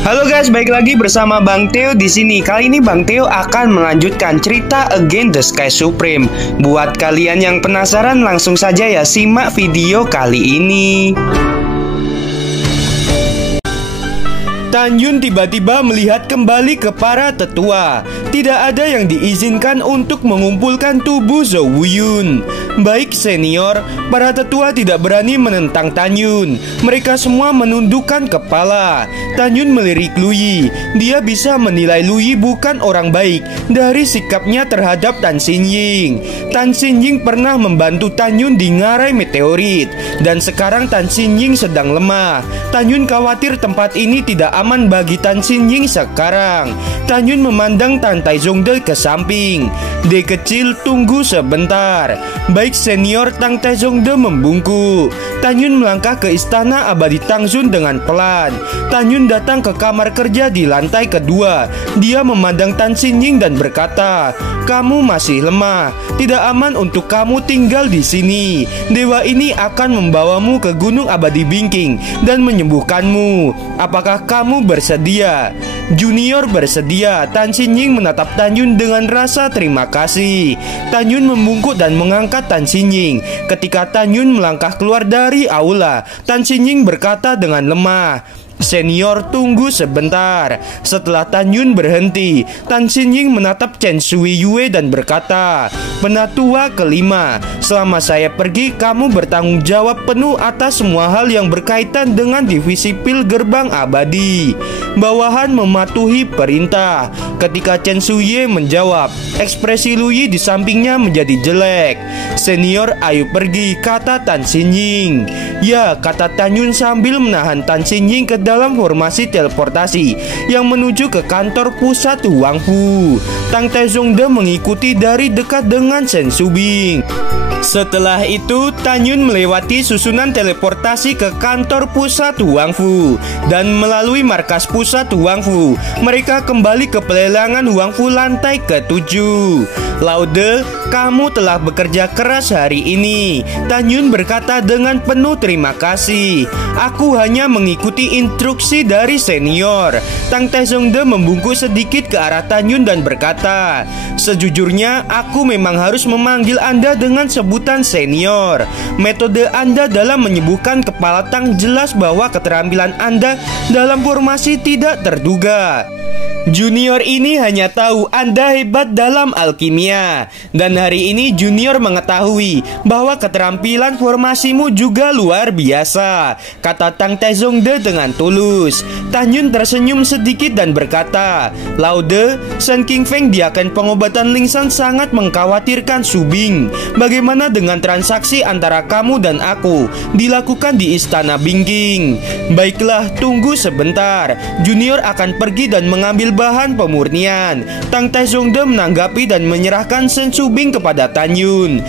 Halo guys, balik lagi bersama Bang Theo di sini. Kali ini Bang Theo akan melanjutkan cerita Against the Sky Supreme. Buat kalian yang penasaran, langsung saja ya simak video kali ini. Tan Yun tiba-tiba melihat kembali ke para tetua. Tidak ada yang diizinkan untuk mengumpulkan tubuh Zhou Wuyun. Baik senior, para tetua tidak berani menentang Tan Yun. Mereka semua menundukkan kepala. Tan Yun melirik Lu Yi. Dia bisa menilai Lu Yi bukan orang baik dari sikapnya terhadap Tan Xinjing. Tan Xinjing pernah membantu Tan Yun di ngarai meteorit, dan sekarang Tan Xinjing sedang lemah. Tan Yun khawatir tempat ini tidak aman bagi Tan Xinjing sekarang. Tan Yun memandang Tan Taizongde ke samping. "Dek kecil, tunggu sebentar." Baik senior, Tang Taizongde membungkuk. Tan Yun melangkah ke istana abadi Tangzun dengan pelan. Tan Yun datang ke kamar kerja di lantai kedua. Dia memandang Tan Xinjing dan berkata, "Kamu masih lemah. Tidak aman untuk kamu tinggal di sini. Dewa ini akan membawamu ke Gunung Abadi Bingking dan menyembuhkanmu. Apakah kamu bersedia?" Junior bersedia. Tan Xinjing menatap Tan Yun dengan rasa terima kasih. Tan Yun membungkuk dan mengangkat Tan Xinjing. Ketika Tan Yun melangkah keluar dari aula, Tan Xinjing berkata dengan lemah, "Senior, tunggu sebentar." Setelah Tan Yun berhenti, Tan Xinjing menatap Chen Shui Yue dan berkata, "Penatua kelima, selama saya pergi, kamu bertanggung jawab penuh atas semua hal yang berkaitan dengan divisi pil gerbang abadi." Bawahan mematuhi perintah. Ketika Chen Shui Yue menjawab, ekspresi Lu Yi di sampingnya menjadi jelek. "Senior, ayo pergi," kata Tan Xinjing. "Ya," kata Tan Yun sambil menahan Tan Xinjing ke dalam formasi teleportasi yang menuju ke kantor pusat Huang Fu. Tang Taizongde mengikuti dari dekat dengan Shen Subing. Setelah itu, Tan Yun melewati susunan teleportasi ke kantor pusat Huang Fu dan melalui markas pusat Huang Fu. Mereka kembali ke pelelangan Huang Fu lantai ke-7. "Laude, kamu telah bekerja keras hari ini," Tan Yun berkata dengan penuh terima kasih. "Aku hanya mengikuti instruksi dari senior." Tang Taizongde membungkuk sedikit ke arah Tan Yun dan berkata, "Sejujurnya, aku memang harus memanggil Anda dengan sebutan senior. Metode Anda dalam menyembuhkan kepala Tang jelas bahwa keterampilan Anda dalam formasi tidak terduga. Junior ini hanya tahu Anda hebat dalam alkimia, dan hari ini Junior mengetahui bahwa keterampilan formasimu juga luar biasa," kata Tang Taizongde dengan tulus. Tan Yun tersenyum sedikit dan berkata, "Laude, Shen Qingfeng di agen pengobatan Lingshan sangat mengkhawatirkan Subing. Bagaimana dengan transaksi antara kamu dan aku dilakukan di Istana Bingking?" "Baiklah, tunggu sebentar. Junior akan pergi dan mengambil bahan pemurnian." Tang Taizongde menanggapi dan menyerahkan Shen Subing kepada Tan Yun.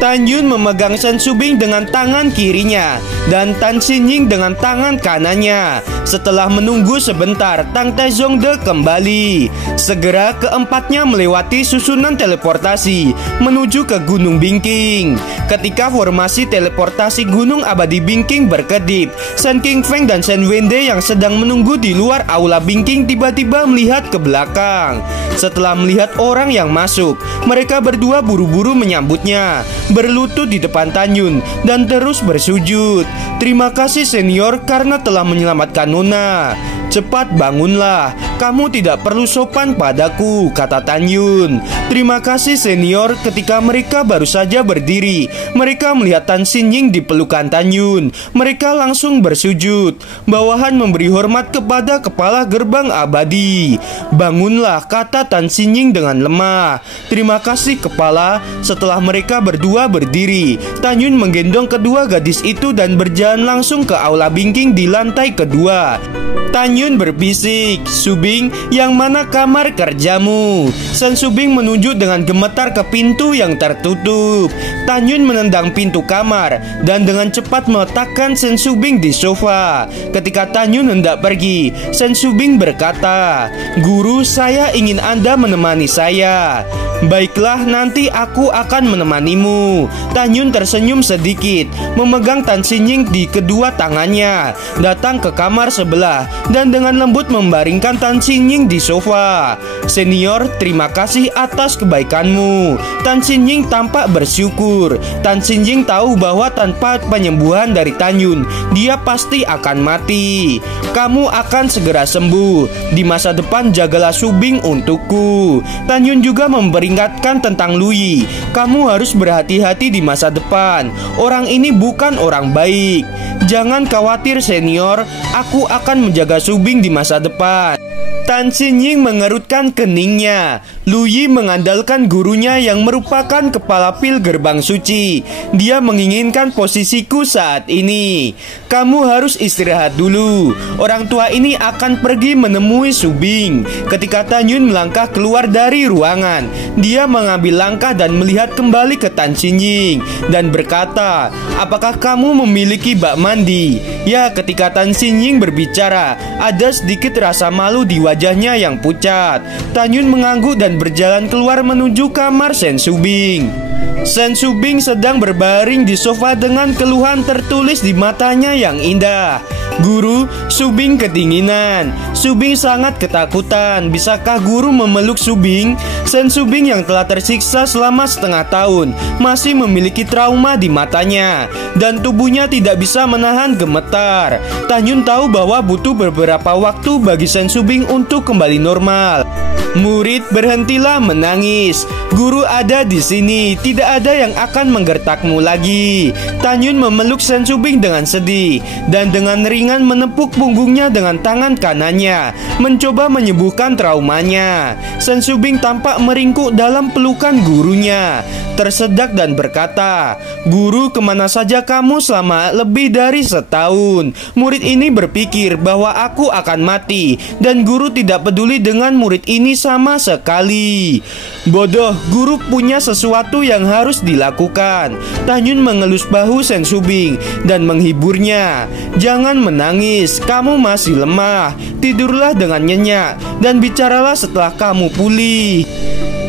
Tan Yun memegang Shen Subing dengan tangan kirinya dan Tan Xinjing dengan tangan kanannya. Setelah menunggu sebentar, Tang Taizongde kembali. Segera keempatnya melewati susunan teleportasi menuju ke Gunung Bingking. Ketika formasi teleportasi Gunung Abadi Bingking berkedip, Shen Qingfeng dan Shen Wende yang sedang menunggu di luar aula Bingking tiba-tiba melihat ke belakang. Setelah melihat orang yang masuk, mereka berdua buru-buru menyambutnya, berlutut di depan Tan Yun dan terus bersujud. "Terima kasih senior karena telah menyelamatkan Nona. Cepat bangunlah, kamu tidak perlu sopan padaku," kata Tan Yun. "Terima kasih senior." Ketika mereka baru saja berdiri, mereka melihat Tan Xinjing di pelukan Tan Yun. Mereka langsung bersujud. Bawahan memberi hormat kepada kepala gerbang abadi. "Bangunlah," kata Tan Xinjing dengan lemah. "Terima kasih kepala." Setelah mereka berdua berdiri, Tan Yun menggendong kedua gadis itu dan berjalan langsung ke aula Bingking di lantai kedua. Tan Yun berbisik, "Subing, yang mana kamar kerjamu?" Shen Subing menunjuk dengan gemetar ke pintu yang tertutup. Tan Yun menendang pintu kamar dan dengan cepat meletakkan Shen Subing di sofa. Ketika Tan Yun hendak pergi, Shen Subing berkata, "Guru, saya ingin Anda menemani saya." "Baiklah, nanti aku akan menemanimu." Tan Yun tersenyum sedikit, memegang Tan Xinjing di kedua tangannya, datang ke kamar sebelah dan dan dengan lembut membaringkan Tan Xinjing di sofa. Senior, terima kasih atas kebaikanmu. Tan Xinjing tampak bersyukur. Tan Xinjing tahu bahwa tanpa penyembuhan dari Tan Yun, dia pasti akan mati. Kamu akan segera sembuh. Di masa depan jagalah Su Bing untukku. Tan Yun juga memperingatkan tentang Lu Yi. Kamu harus berhati-hati di masa depan. Orang ini bukan orang baik. Jangan khawatir senior, aku akan menjaga Su Bing di masa depan. Tan Xinjing mengerutkan keningnya. Lu Yi mengandalkan gurunya yang merupakan kepala pil gerbang suci. Dia menginginkan posisiku saat ini. Kamu harus istirahat dulu. Orang tua ini akan pergi menemui Su Bing. Ketika Tan Yun melangkah keluar dari ruangan, dia mengambil langkah dan melihat kembali ke Tan Xinjing dan berkata, apakah kamu memiliki bak mandi? Ya, ketika Tan Xinjing berbicara, ada sedikit rasa malu di wajahnya yang pucat. Tan Yun mengangguk dan berjalan keluar menuju kamar Sen Su Bing. Sen Su Bing sedang berbaring di sofa dengan keluhan tertulis di matanya yang indah. Guru, Su Bing kedinginan. Su Bing sangat ketakutan. Bisakah guru memeluk Su Bing? Sen Su Bing yang telah tersiksa selama setengah tahun masih memiliki trauma di matanya dan tubuhnya tidak bisa menahan gemetar. Tan Yun tahu bahwa butuh beberapa waktu bagi Sen Su Bing untuk kembali normal. Murid, berhentilah menangis. Guru ada di sini. Tidak ada yang akan menggertakmu lagi. Tan Yun memeluk Sen Su Bing dengan sedih dan dengan ringan menepuk punggungnya dengan tangan kanannya, mencoba menyembuhkan traumanya. Sen Su Bing tampak meringkuk dalam pelukan gurunya, tersedak dan berkata, guru, kemana saja kamu selama lebih dari setahun? Murid ini berpikir bahwa aku akan mati, dan guru tidak peduli dengan murid ini sama sekali. Bodoh, guru punya sesuatu yang harus dilakukan. Tan Yun mengelus bahu Sen Su Bing dan menghiburnya. Jangan menangis, kamu masih lemah. Tidurlah dengan nyenyak dan bicaralah setelah kamu pulih.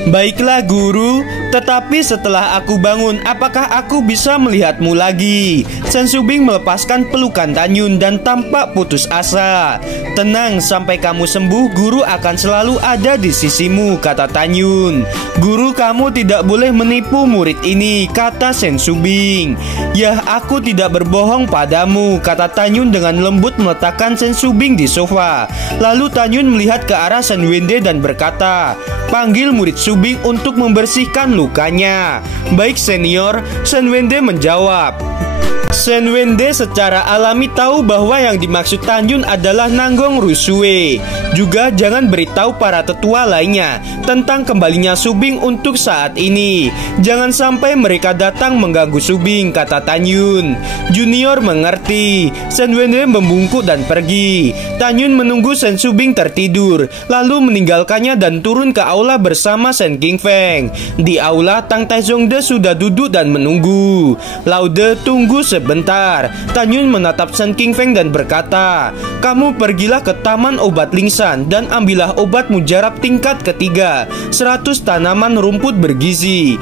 Baiklah guru, tetapi setelah aku bangun, apakah aku bisa melihatmu lagi? Sen Su Bing melepaskan pelukan Tan Yun dan tampak putus asa. Tenang, sampai kamu sembuh, guru akan selalu ada di sisimu, kata Tan Yun. Guru, kamu tidak boleh menipu murid ini, kata Sen Su Bing. Yah, aku tidak berbohong padamu, kata Tan Yun dengan lembut meletakkan Sen Su Bing di sofa. Lalu Tan Yun melihat ke arah Sen Wende dan berkata, panggil murid Su Bing untuk membersihkan lukanya. Baik senior, Sen Wende menjawab. Sen Wende secara alami tahu bahwa yang dimaksud Tan Yun adalah Nanggong Rusue. Juga jangan beritahu para tetua lainnya tentang kembalinya Su Bing untuk saat ini. Jangan sampai mereka datang mengganggu Su Bing, kata Tan Yun. Junior mengerti. Sen Wende membungkuk dan pergi. Tan Yun menunggu Sen Su Bing tertidur, lalu meninggalkannya dan turun ke aula bersama Sen King Feng. Di aula, Tang Taizongde sudah duduk dan menunggu. Laude, tunggu sebentar. Tan Yun menatap Sen King Feng dan berkata, kamu pergilah ke taman obat Lingsan dan ambillah obat mujarab tingkat ketiga, 100 tanaman rumput bergizi.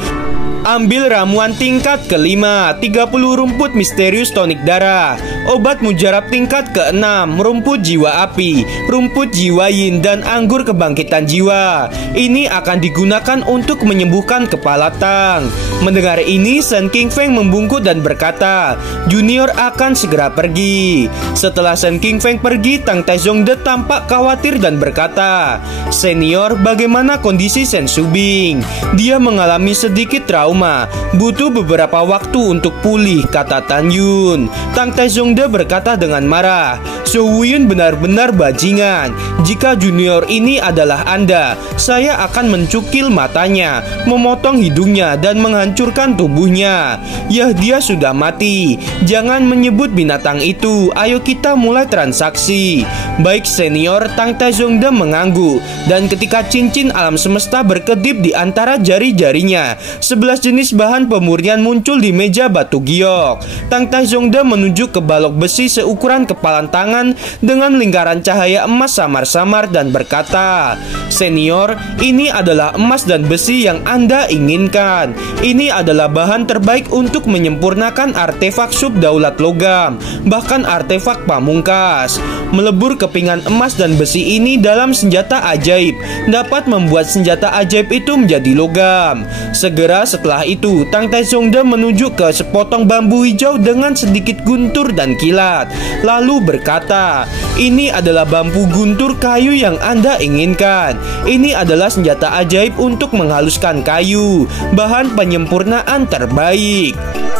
Ambil ramuan tingkat kelima, 30 rumput misterius tonik darah. Obat mujarab tingkat keenam, rumput jiwa api, rumput jiwa yin, dan anggur kebangkitan jiwa. Ini akan digunakan untuk menyembuhkan kepala Tang. Mendengar ini, Sen King Feng membungkuk dan berkata, Junior akan segera pergi. Setelah Sen King Feng pergi, Tang Taizongde tampak khawatir dan berkata, Senior, bagaimana kondisi Sen Su Bing? Dia mengalami sedikit trauma, butuh beberapa waktu untuk pulih, kata Tan Yun. Tang Taizongde berkata dengan marah, Zhou Wuyun benar-benar bajingan. Jika junior ini adalah Anda, saya akan mencukil matanya, memotong hidungnya, dan menghancurkan tubuhnya. Yah, dia sudah mati. Jangan menyebut binatang itu. Ayo kita mulai transaksi. Baik senior, Tang Taizongde mengangguk. Dan ketika cincin alam semesta berkedip di antara jari-jarinya, 11 11 jenis bahan pemurnian muncul di meja batu giok. Tang Taizongde menunjuk ke balok besi seukuran kepalan tangan dengan lingkaran cahaya emas samar-samar dan berkata, "Senior, ini adalah emas dan besi yang Anda inginkan. Ini adalah bahan terbaik untuk menyempurnakan artefak subdaulat logam, bahkan artefak pamungkas. Melebur kepingan emas dan besi ini dalam senjata ajaib dapat membuat senjata ajaib itu menjadi logam." Segera setelah itu, Tang Taizongde menuju ke sepotong bambu hijau dengan sedikit guntur dan kilat, lalu berkata, "Ini adalah bambu guntur kayu yang Anda inginkan. Ini adalah senjata ajaib untuk menghaluskan kayu, bahan penyempurnaan terbaik."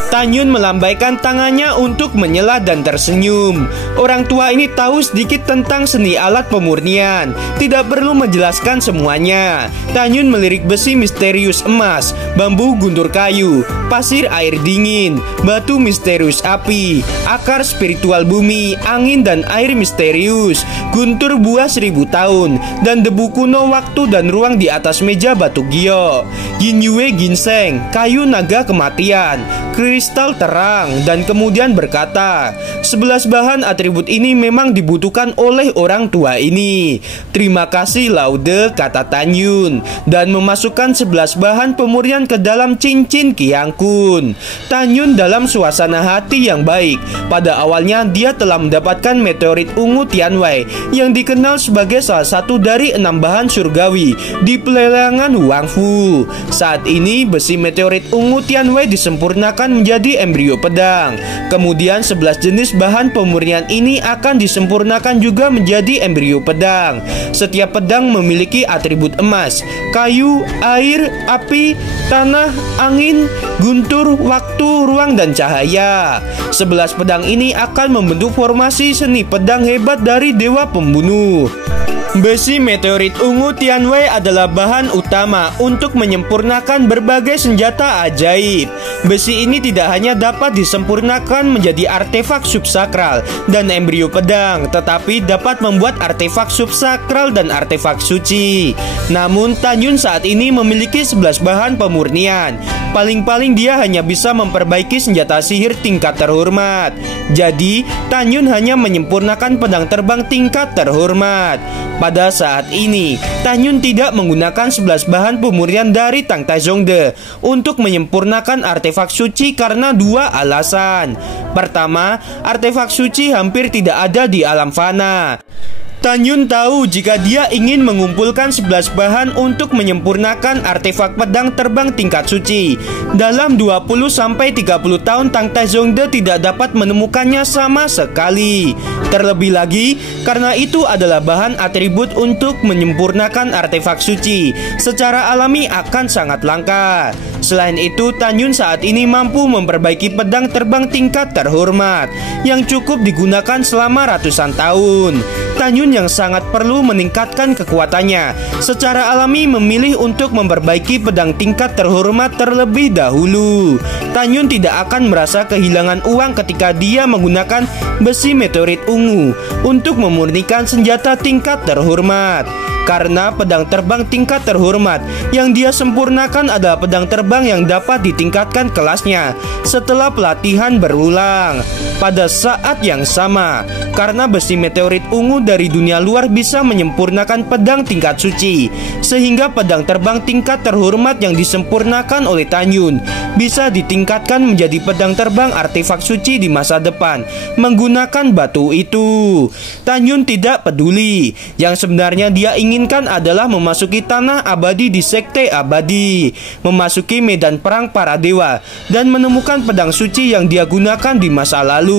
Tan Yun melambaikan tangannya untuk menyela dan tersenyum. Orang tua ini tahu sedikit tentang seni alat pemurnian, tidak perlu menjelaskan semuanya. Tan Yun melirik besi misterius emas, bambu guntur kayu, pasir air dingin, batu misterius api, akar spiritual bumi, angin dan air misterius, guntur buah 1000 tahun, dan debu kuno waktu dan ruang di atas meja batu giok, yin yue ginseng, kayu naga kematian, kristal terang, dan kemudian berkata, 11 bahan atribut ini memang dibutuhkan oleh orang tua ini. "Terima kasih Laude," kata Tan Yun, dan memasukkan 11 bahan pemurnian ke dalam cincin Qiang Kun. Tan Yun dalam suasana hati yang baik. Pada awalnya dia telah mendapatkan meteorit ungu Tianwei yang dikenal sebagai salah satu dari 6 bahan surgawi di pelelangan Huang Fu. Saat ini besi meteorit ungu Tianwei disempurnakan menjadi embrio pedang. Kemudian 11 jenis bahan pemurnian ini akan disempurnakan juga menjadi embrio pedang. Setiap pedang memiliki atribut emas, kayu, air, api, tanah, angin, guntur, waktu, ruang, dan cahaya. 11 pedang ini akan membentuk formasi seni pedang hebat dari dewa pembunuh. Besi meteorit ungu Tianwei adalah bahan utama untuk menyempurnakan berbagai senjata ajaib. Besi ini tidak hanya dapat disempurnakan menjadi artefak subsakral dan embrio pedang, tetapi dapat membuat artefak subsakral dan artefak suci. Namun Tan Yun saat ini memiliki 11 bahan pemurnian. Paling-paling dia hanya bisa memperbaiki senjata sihir tingkat terhormat. Jadi Tan Yun hanya menyempurnakan pedang terbang tingkat terhormat. Pada saat ini, Tan Yun tidak menggunakan 11 bahan pemurnian dari Tang Taizongde untuk menyempurnakan artefak suci karena 2 alasan. Pertama, artefak suci hampir tidak ada di alam fana. Tan Yun tahu jika dia ingin mengumpulkan 11 bahan untuk menyempurnakan artefak pedang terbang tingkat suci, dalam 20-30 tahun Tang Taizongde tidak dapat menemukannya sama sekali. Terlebih lagi, karena itu adalah bahan atribut untuk menyempurnakan artefak suci, secara alami akan sangat langka. Selain itu, Tan Yun saat ini mampu memperbaiki pedang terbang tingkat terhormat yang cukup digunakan selama ratusan tahun. Tan Yun yang sangat perlu meningkatkan kekuatannya secara alami memilih untuk memperbaiki pedang tingkat terhormat terlebih dahulu. Tan Yun tidak akan merasa kehilangan uang ketika dia menggunakan besi meteorit ungu untuk memurnikan senjata tingkat terhormat. Karena pedang terbang tingkat terhormat yang dia sempurnakan adalah pedang terbang yang dapat ditingkatkan kelasnya setelah pelatihan berulang. Pada saat yang sama, karena besi meteorit ungu dari dunia luar bisa menyempurnakan pedang tingkat suci, sehingga pedang terbang tingkat terhormat yang disempurnakan oleh Tan Yun bisa ditingkatkan menjadi pedang terbang artefak suci di masa depan menggunakan batu itu. Tan Yun tidak peduli. Yang sebenarnya dia inginkan adalah memasuki tanah abadi di sekte abadi, memasuki medan perang para dewa, dan menemukan pedang suci yang dia gunakan di masa lalu.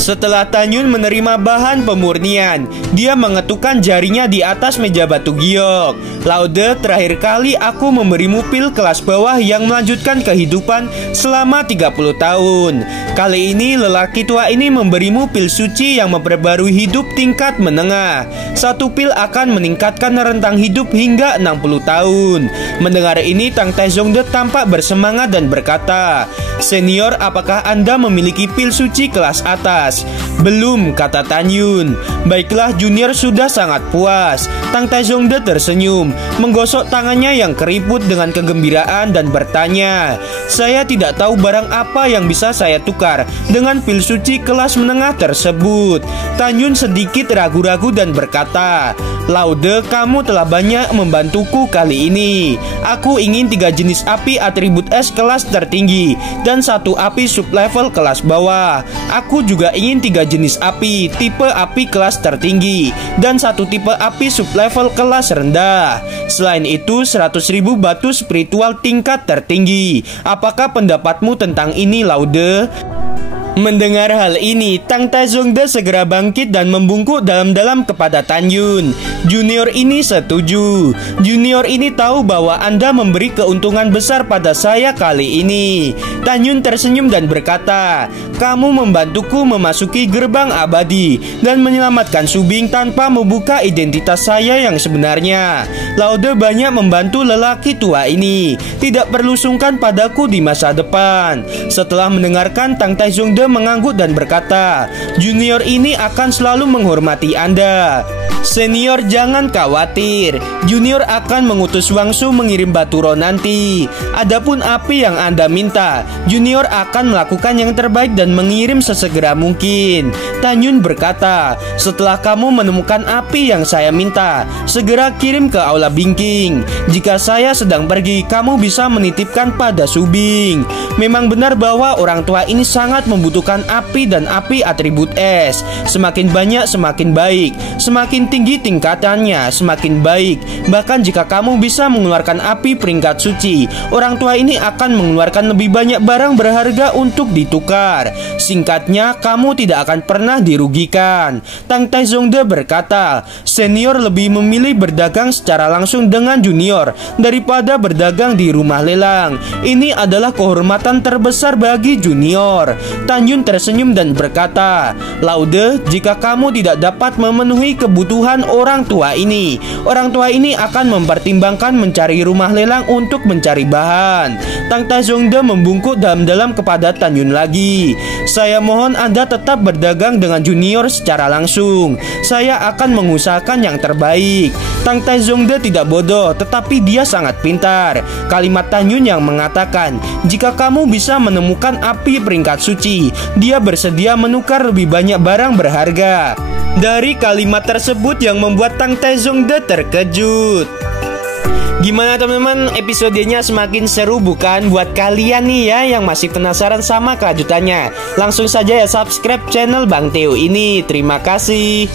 Setelah Tan Yun menerima bahan pemurnian, dia mengetukkan jarinya di atas meja batu giok. "Laude, terakhir kali aku memberimu pil kelas bawah yang melanjutkan kehidupan selama 30 tahun. Kali ini lelaki tua ini memberimu pil suci yang memperbarui hidup tingkat menengah. 1 pil akan meningkat meningkatkan rentang hidup hingga 60 tahun. Mendengar ini, Tang Taizongde tampak bersemangat dan berkata, "Senior, apakah Anda memiliki pil suci kelas atas?" "Belum," kata Tan Yun. "Baiklah, junior sudah sangat puas." Tang Taizongde tersenyum, menggosok tangannya yang keriput dengan kegembiraan dan bertanya, "Saya tidak tahu barang apa yang bisa saya tukar dengan pil suci kelas menengah tersebut." Tan Yun sedikit ragu-ragu dan berkata, "Laude, kamu telah banyak membantuku kali ini. Aku ingin 3 jenis api atribut es kelas tertinggi dan 1 api sublevel kelas bawah. Aku juga ingin 3 jenis api, tipe api kelas tertinggi dan 1 tipe api sublevel kelas rendah. Selain itu 100.000 batu spiritual tingkat tertinggi. Apakah pendapatmu tentang ini, Laude?" Mendengar hal ini, Tang Taizongde segera bangkit dan membungkuk dalam-dalam kepada Tan Yun. "Junior ini setuju. Junior ini tahu bahwa Anda memberi keuntungan besar pada saya kali ini." Tan Yun tersenyum dan berkata, "Kamu membantuku memasuki gerbang abadi dan menyelamatkan Subing tanpa membuka identitas saya yang sebenarnya. Laude banyak membantu lelaki tua ini. Tidak perlu sungkan padaku di masa depan." Setelah mendengarkan, Tang Taizongde mengangguk dan berkata, "Junior ini akan selalu menghormati Anda. Senior, jangan khawatir. Junior akan mengutus Wangsu mengirim batu roh nanti. Adapun api yang Anda minta, Junior akan melakukan yang terbaik dan mengirim sesegera mungkin." Tan Yun berkata, "Setelah kamu menemukan api yang saya minta, segera kirim ke Aula Bingking. Jika saya sedang pergi, kamu bisa menitipkan pada Subing." Memang benar bahwa orang tua ini sangat membutuhkan api dan api atribut es. Semakin banyak semakin baik. Semakin tinggi tingkatannya semakin baik. Bahkan jika kamu bisa mengeluarkan api peringkat suci, orang tua ini akan mengeluarkan lebih banyak barang berharga untuk ditukar. Singkatnya, kamu tidak akan pernah dirugikan. Tang Taizongde berkata, "Senior lebih memilih berdagang secara langsung dengan junior daripada berdagang di rumah lelang. Ini adalah kehormatan terbesar bagi junior." Tan Yun tersenyum dan berkata, "Laude, jika kamu tidak dapat memenuhi kebutuhan orang tua ini akan mempertimbangkan mencari rumah lelang untuk mencari bahan." Tang Taizongde membungkuk dalam-dalam kepada Tan Yun lagi. "Saya mohon Anda tetap berdagang dengan junior secara langsung. Saya akan mengusahakan yang terbaik." Tang Taizongde tidak bodoh, tetapi dia sangat pintar. Kalimat Tan Yun yang mengatakan, "Jika kamu bisa menemukan api peringkat suci, dia bersedia menukar lebih banyak barang berharga." Dari kalimat tersebut yang membuat Tang Taizongde terkejut. Gimana teman-teman, episodenya semakin seru bukan? Buat kalian nih ya yang masih penasaran sama kelanjutannya, langsung saja ya subscribe channel Bang Theo ini. Terima kasih.